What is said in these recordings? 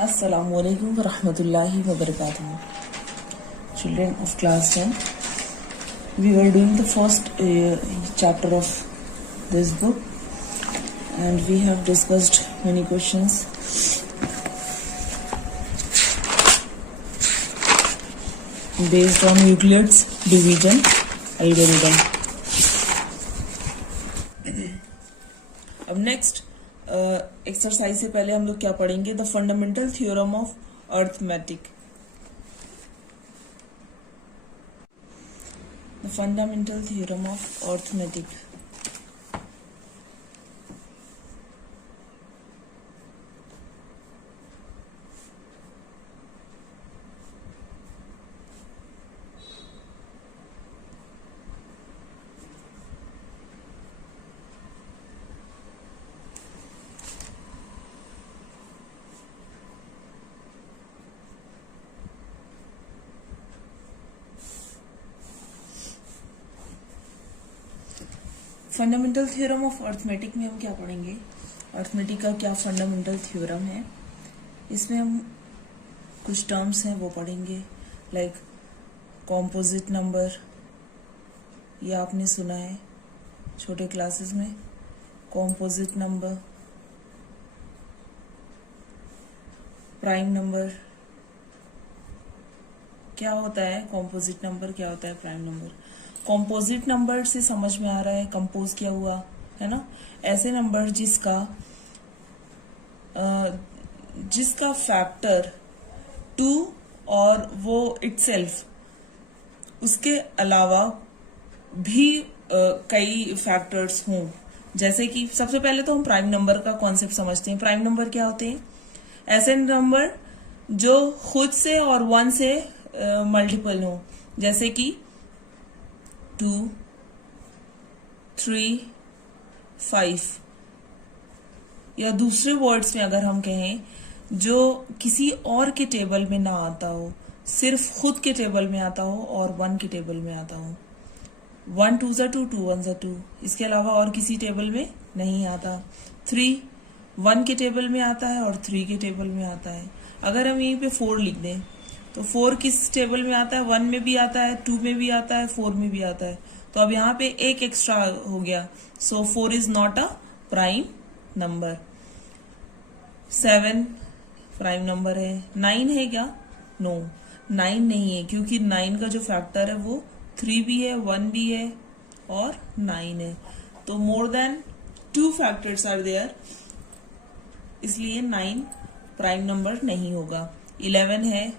Assalamualaikum warahmatullahi wabarakatuh. Children of class 10, we were doing the first chapter of this book and we have discussed many questions. Based on Euclid's division algorithm. अब next exercise से पहले हम लोग क्या पढ़ेंगे, the fundamental theorem of arithmetic. The fundamental theorem of arithmetic. Fundamental theorem of arithmetic में हम क्या पढ़ेंगे, अर्थमेटिक का क्या फंडामेंटल थ्योरम है. इसमें हम कुछ टर्म्स हैं वो पढ़ेंगे, लाइक कॉम्पोजिट नंबर, ये आपने सुना है छोटे क्लासेस में. कॉम्पोजिट नंबर, प्राइम नंबर क्या होता है, कॉम्पोजिट नंबर क्या होता है, प्राइम नंबर. कॉम्पोजिट नंबर से समझ में आ रहा है कंपोज क्या हुआ है ना, ऐसे नंबर जिसका फैक्टर 2 और वो इटसेल्फ उसके अलावा भी कई फैक्टर्स हों. जैसे कि सबसे पहले तो हम प्राइम नंबर का कॉन्सेप्ट समझते हैं. प्राइम नंबर क्या होते हैं, ऐसे नंबर जो खुद से और 1 से मल्टीपल हो, जैसे कि 2, 3, 5. या दूसरे वर्ड्स में अगर हम कहें, जो किसी और के टेबल में ना आता हो, सिर्फ खुद के टेबल में आता हो और 1 के टेबल में आता हो. 1 2 2, 2 1 2, इसके अलावा और किसी टेबल में नहीं आता. 3 1 के टेबल में आता है और 3 के टेबल में आता है. अगर हम यहीं पे 4 लिख दें तो 4 किस टेबल में आता है, 1 में भी आता है, 2 में भी आता है, 4 में भी आता है. तो अब यहाँ पे एक एक्स्ट्रा हो गया, सो 4 is not a prime number. 7 prime number है. 9 है क्या, नो 9 नहीं है, क्योंकि 9 का जो फैक्टर है वो 3 भी है, 1 भी है और 9 है. तो more than 2 factors are there, इसलिए 9 प्राइम नंबर नहीं होगा. 11 है.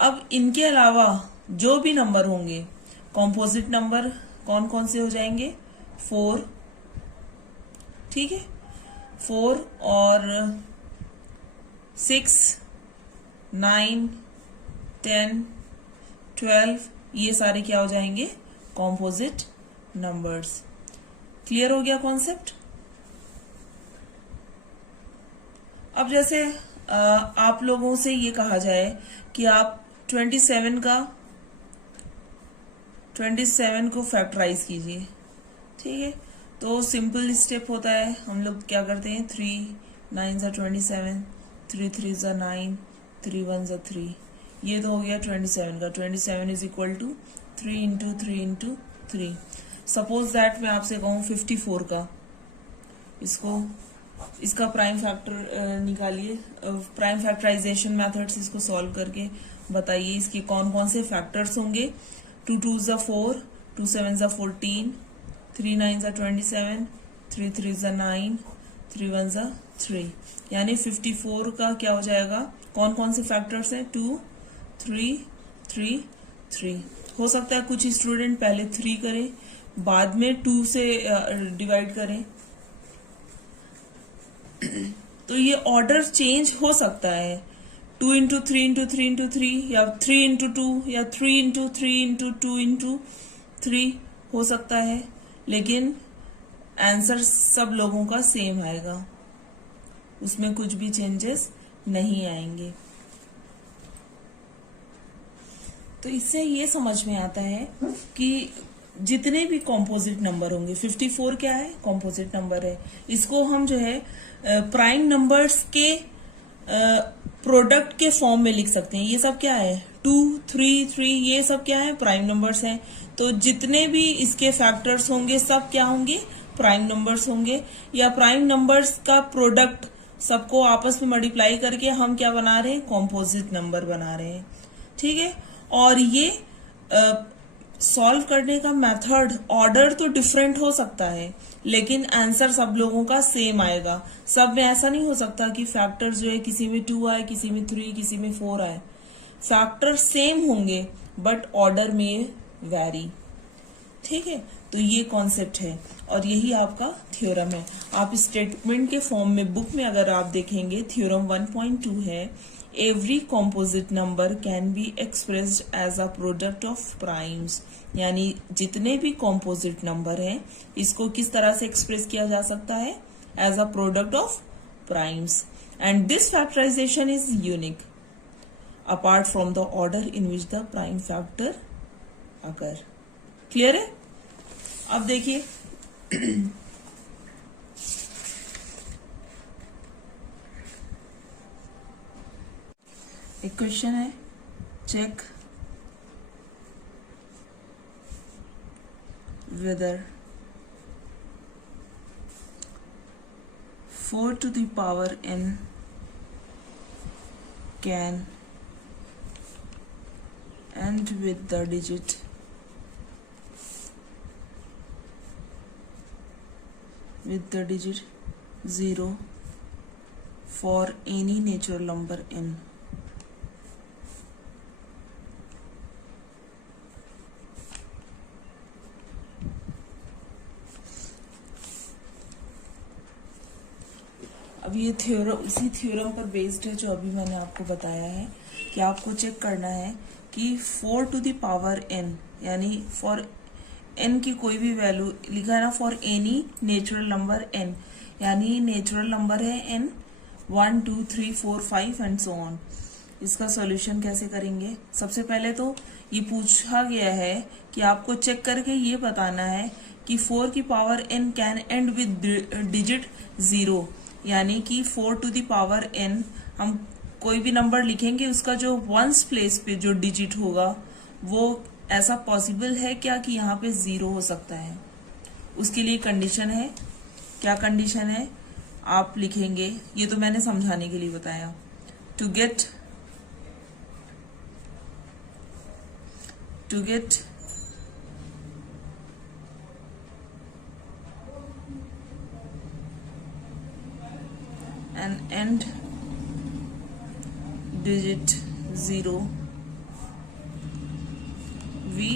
अब इनके अलावा जो भी नंबर होंगे, कॉम्पोजिट नंबर कौन कौन से हो जाएंगे, 4, ठीक है, 4 और 6, 9, 10, 12, ये सारे क्या हो जाएंगे, कॉम्पोजिट नंबर्स. क्लियर हो गया कॉन्सेप्ट. अब जैसे आप लोगों से ये कहा जाए कि आप 27 को फैक्टराइज कीजिए, ठीक है. तो सिंपल स्टेप होता है, हम लोग क्या करते हैं, 3 9 27, 3 3 9, 3 1 3. ये तो हो गया 27 का. 27 is equal to 3 into 3 into 3. Suppose that मैं आपसे कहूँ 54 का, इसका प्राइम फैक्टर निकालिए, प्राइम फैक्टराइजेशन मेथड्स इसको सॉल्व करके बताइए इसके कौन कौन से फैक्टर्स होंगे. 2 2 4, 2 7 14, 3 9 27, 3 3 9, 3 1 3. यानी 54 का क्या हो जाएगा, कौन कौन से फैक्टर्स हैं, 2 3 3 3. हो सकता है कुछ स्टूडेंट पहले 3 करें, बाद में 2 से डिवाइड करें, तो ये ऑर्डर चेंज हो सकता है. 2 इंटू 3 इंटू 3 इंटू 3, या 3 इंटू 2, या 3 इंटू 3 इंटू 2 इंटू 3 हो सकता है, लेकिन आंसर सब लोगों का सेम आएगा, उसमें कुछ भी चेंजेस नहीं आएंगे. तो इससे ये समझ में आता है कि जितने भी कॉम्पोजिट नंबर होंगे, 54 क्या है, कॉम्पोजिट नंबर है, इसको हम जो है प्राइम नंबर्स के प्रोडक्ट के फॉर्म में लिख सकते हैं। ये सब क्या है, 2, 3, 3, ये सब क्या है, प्राइम नंबर्स हैं। तो जितने भी इसके फैक्टर्स होंगे सब क्या होंगे, प्राइम नंबर्स होंगे। या प्राइम नंबर्स का प्रोडक्ट सबको आपस में मल्टीप्लाई करके हम क्या बना रहे हैं, कॉम्पोजिट नंबर बना रहे हैं। ठीक है। और ये सॉल्व करने का मेथड, ऑर्डर तो डिफरेंट हो सकता है लेकिन आंसर सब लोगों का सेम आएगा। सब में ऐसा नहीं हो सकता कि फैक्टर जो है किसी में 2 आए, किसी में 3, किसी में 4 आए। फैक्टर सेम होंगे बट ऑर्डर में वैरी। ठीक है। तो ये कॉन्सेप्ट है और यही आपका थ्योरम है। आप स्टेटमेंट के फॉर्म में बुक में अगर आप देखेंगे, थ्योरम 1.2 है, every composite number can be expressed as a product of primes. यानी जितने भी कॉम्पोजिट नंबर हैं इसको किस तरह से एक्सप्रेस किया जा सकता है, as a product of primes. And this factorization is unique apart from the order in which the prime factor occur. Clear है। अब देखिए एक क्वेश्चन है, check whether 4 to the power n can end with the digit 0 for any natural number n। अब ये theorem उसी theorem पर based है जो अभी मैंने आपको बताया है कि आपको चेक करना है कि 4 to the power n, यानी फॉर n की कोई भी वैल्यू लिखा है ना, for any natural number n, यानी नेचुरल नंबर है n, 1, 2, 3, 4, 5 एंड सो ऑन। इसका सॉल्यूशन कैसे करेंगे? सबसे पहले तो ये पूछा गया है कि आपको चेक करके ये बताना है कि 4 की power n can and with digit 0, यानी कि 4 to the power n हम कोई भी नंबर लिखेंगे उसका जो वंस प्लेस पे जो डिजिट होगा वो ऐसा पॉसिबल है क्या कि यहाँ पे 0 हो सकता है। उसके लिए कंडीशन है। क्या कंडीशन है? आप लिखेंगे, ये तो मैंने समझाने के लिए बताया, to get an end digit 0, we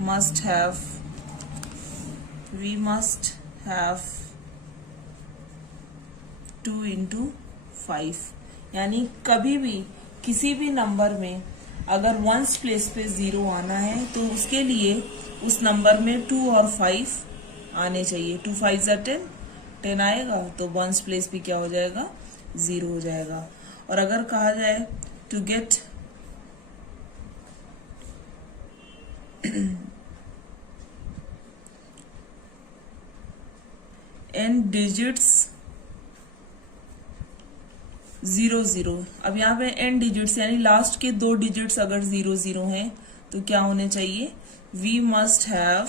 must have 2 into 5। यानी कभी भी किसी भी नंबर में अगर वंस प्लेस पे 0 आना है तो उसके लिए उस नंबर में 2 और 5 आने चाहिए। 2 5 10, 10 आएगा तो वंस प्लेस भी क्या हो जाएगा, 0 हो जाएगा। और अगर कहा जाए टू गेट n डिजिट्स 0 0, अब यहाँ पे n डिजिट्स यानी लास्ट के 2 डिजिट्स अगर 0 0 हैं तो क्या होने चाहिए, वी मस्ट हैव,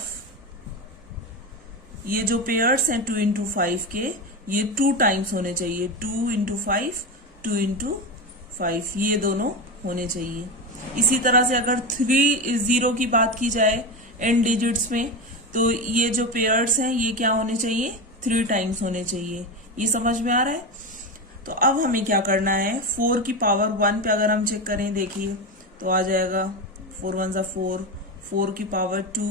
ये जो पेयर्स हैं 2 into 5 के, ये 2 टाइम्स होने चाहिए। 2 into 5, 2 into 5, ये दोनों होने चाहिए। इसी तरह से अगर 3 0 की बात की जाए n डिजिट्स में तो ये जो पेयर्स हैं ये क्या होने चाहिए, 3 टाइम्स होने चाहिए। ये समझ में आ रहा है। तो अब हमें क्या करना है, 4 की पावर 1 पे अगर हम चेक करें, देखिए तो आ जाएगा 4 1 4, 4 की power 2,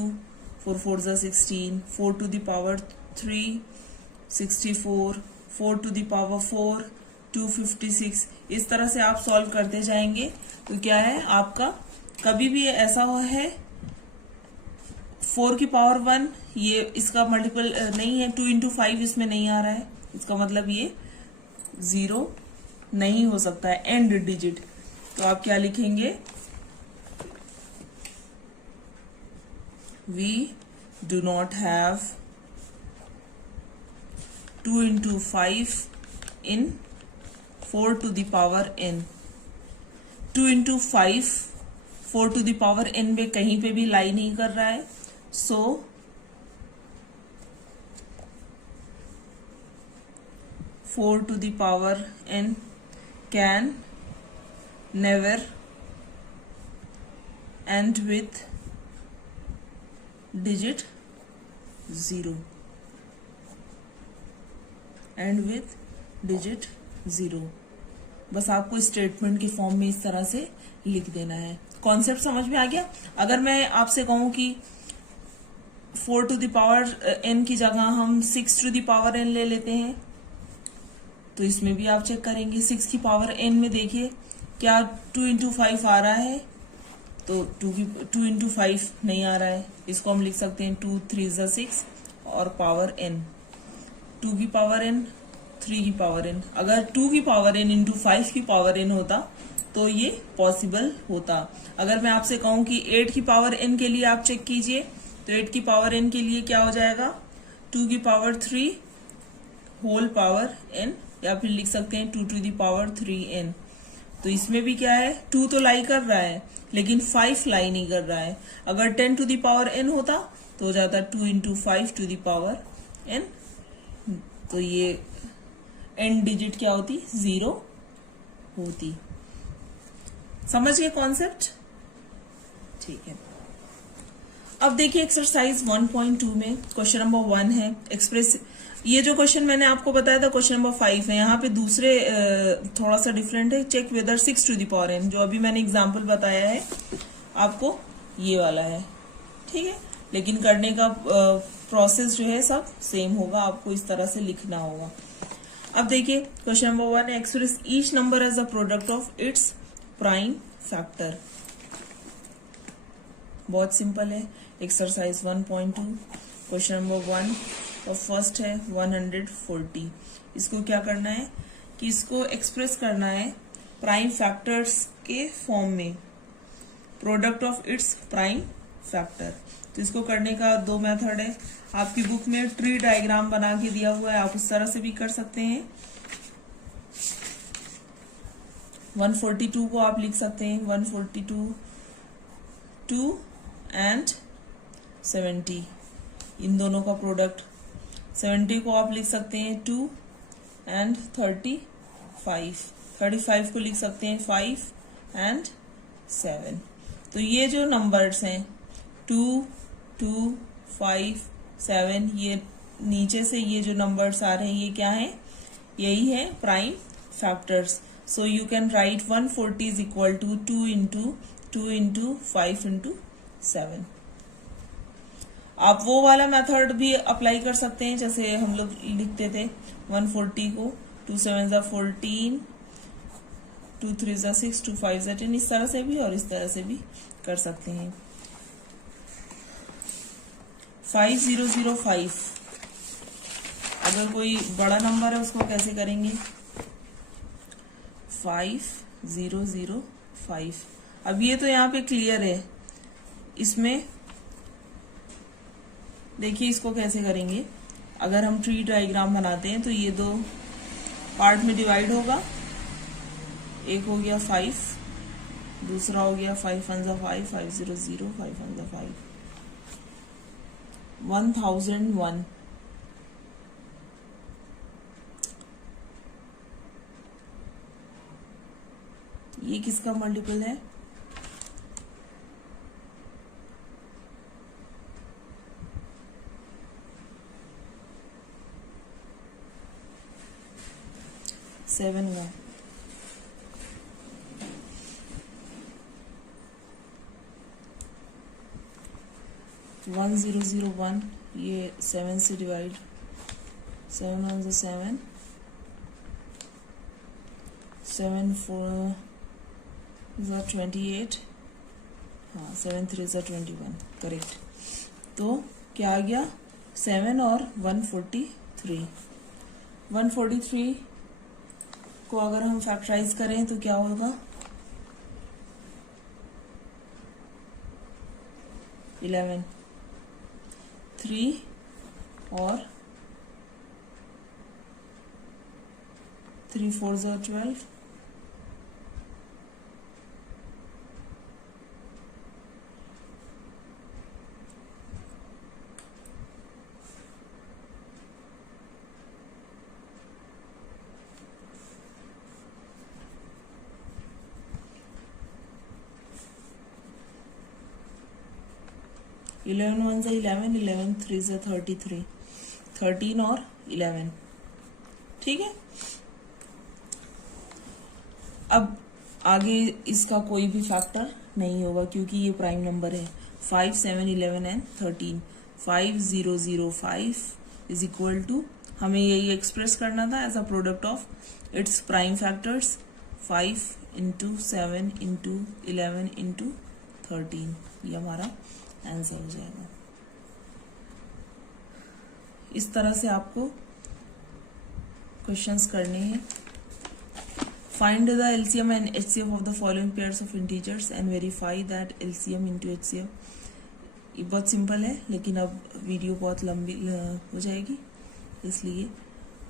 4 4 16, 4 to the power 3 64, 4 to the power 4 256। इस तरह से आप सॉल्व करते जाएंगे तो क्या है आपका, कभी भी ऐसा है 4 की पावर 1 ये इसका मल्टीपल नहीं है, 2 into 5 इसमें नहीं आ रहा है, इसका मतलब ये 0 नहीं हो सकता है एंड डिजिट। तो आप क्या लिखेंगे, we do not have 2 into 5 in 4 to the power n, 2 into 5, 4 to the power n में कहीं पे भी लाई नहीं कर रहा है, सो 4 to the power n can never end with digit 0, and with digit 0। बस आपको स्टेटमेंट के फॉर्म में इस तरह से लिख देना है। कॉन्सेप्ट समझ में आ गया? अगर मैं आपसे कहूं कि 4 टू द पावर n की जगह हम 6 टू द पावर n ले लेते हैं, तो इसमें भी आप चेक करेंगे। 6 की पावर n में देखिए क्या 2 इंटू 5 आ रहा है, तो 2 इंटू 5 नहीं आ रहा है, इसको हम लिख सकते हैं 2 3 ज़ा 6 और पावर n, 2 की पावर n, 3 की पावर n। अगर 2 की पावर n इंटू 5 की पावर n होता तो ये पॉसिबल होता। अगर मैं आपसे कहूं कि 8 की पावर n के लिए आप चेक कीजिए, तो 8 की पावर n के लिए क्या हो जाएगा, 2 की पावर 3 होल पावर n, या फिर लिख सकते हैं 2 टू द पावर 3n। तो इसमें भी क्या है, 2 तो लाई कर रहा है लेकिन 5 लाई नहीं कर रहा है। अगर 10 टू द पावर n होता तो हो जाता 2 into 5 to the power n, तो ये एंड डिजिट क्या होती, 0 होती। समझ गए कॉन्सेप्ट? ठीक है। अब देखिए एक्सरसाइज 1.2 में क्वेश्चन नंबर 1 है एक्सप्रेस। ये जो क्वेश्चन मैंने आपको बताया था क्वेश्चन नंबर 5 है, यहाँ पे दूसरे थोड़ा सा डिफरेंट है। Check whether 6 to the power n, जो अभी मैंने एग्जांपल बताया है आपको ये वाला है, ठीक है। लेकिन करने का प्रोसेस जो है सब सेम होगा, आपको इस तरह से लिखना होगा। अब देखिए क्वेश्चन नंबर 1 है express each number as a product of its prime factor. बहुत सिंपल है। एक्सरसाइज 1.2 क्वेश्चन नंबर 1 और फर्स्ट है 140। इसको क्या करना है कि इसको एक्सप्रेस करना है प्राइम फैक्टर्स के फॉर्म में, product of its prime factor. तो इसको करने का 2 मेथड है। आपकी बुक में ट्री डायग्राम बना के दिया हुआ है, आप उस तरह से भी कर सकते हैं। 142 को आप लिख सकते हैं 142 2 एंड 70, इन दोनों का प्रोडक्ट। 70 को आप लिख सकते हैं 2 एंड 35, 35 को लिख सकते हैं 5 एंड 7। तो ये जो नंबर्स हैं 2 2 5 7, ये नीचे से ये जो नंबर्स आ रहे हैं ये क्या है, यही है prime factors. So you can write 140 is equal to 2 into 5 into 7। आप वो वाला मेथड भी अप्लाई कर सकते हैं जैसे हम लोग लिखते थे 140 को 2 7 ज़ा 14, 2 3 ज़ा 6, 2 5 ज़ा 10, इस तरह से भी और इस तरह से भी कर सकते हैं। 5005, अगर कोई बड़ा नंबर है उसको कैसे करेंगे, 5005। अब ये तो यहाँ पे क्लियर है, इसमें देखिए इसको कैसे करेंगे। अगर हम ट्री डायग्राम बनाते हैं तो ये 2 पार्ट में डिवाइड होगा। एक हो गया 5, दूसरा हो गया 5 1 ज़ा 5, 5 0 0, 5 1 ज़ा 5, 1001। ये किसका मल्टीपल है, सेवन का। वन 001, ये 7 से डिवाइड, 7 1 ज़ा 7, 7 4 ज़ा 28, हाँ 7 3 ज़ा 21, करेक्ट। तो क्या आ गया 7 और 143। 143 को अगर हम फैक्टराइज करें तो क्या होगा, 11, 3 और 3 4s are 12. इलेवन वन से 11, 11 3 से 33, 13 और 11। ठीक है, अब आगे इसका कोई भी फैक्टर नहीं होगा क्योंकि ये प्राइम नंबर है। 5 7 11 एंड 13, 5005 इज इक्वल टू, हमें यही एक्सप्रेस करना था as a product of its prime factors, 5 into 7 into 11 into 13, ये हमारा आंसर हो जाएगा। इस तरह से आपको क्वेश्चंस करने हैं। Find the LCM and HCF of the following pairs of integers and verify that LCM into HCF. ये बहुत सिंपल है, लेकिन अब वीडियो बहुत लंबी हो जाएगी, इसलिए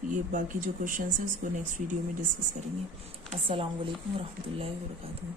ये बाकी जो क्वेश्चंस है उसको नेक्स्ट वीडियो में डिस्कस करेंगे। अस्सलाम वालेकुम रहमतुल्लाहि व बरकातहू।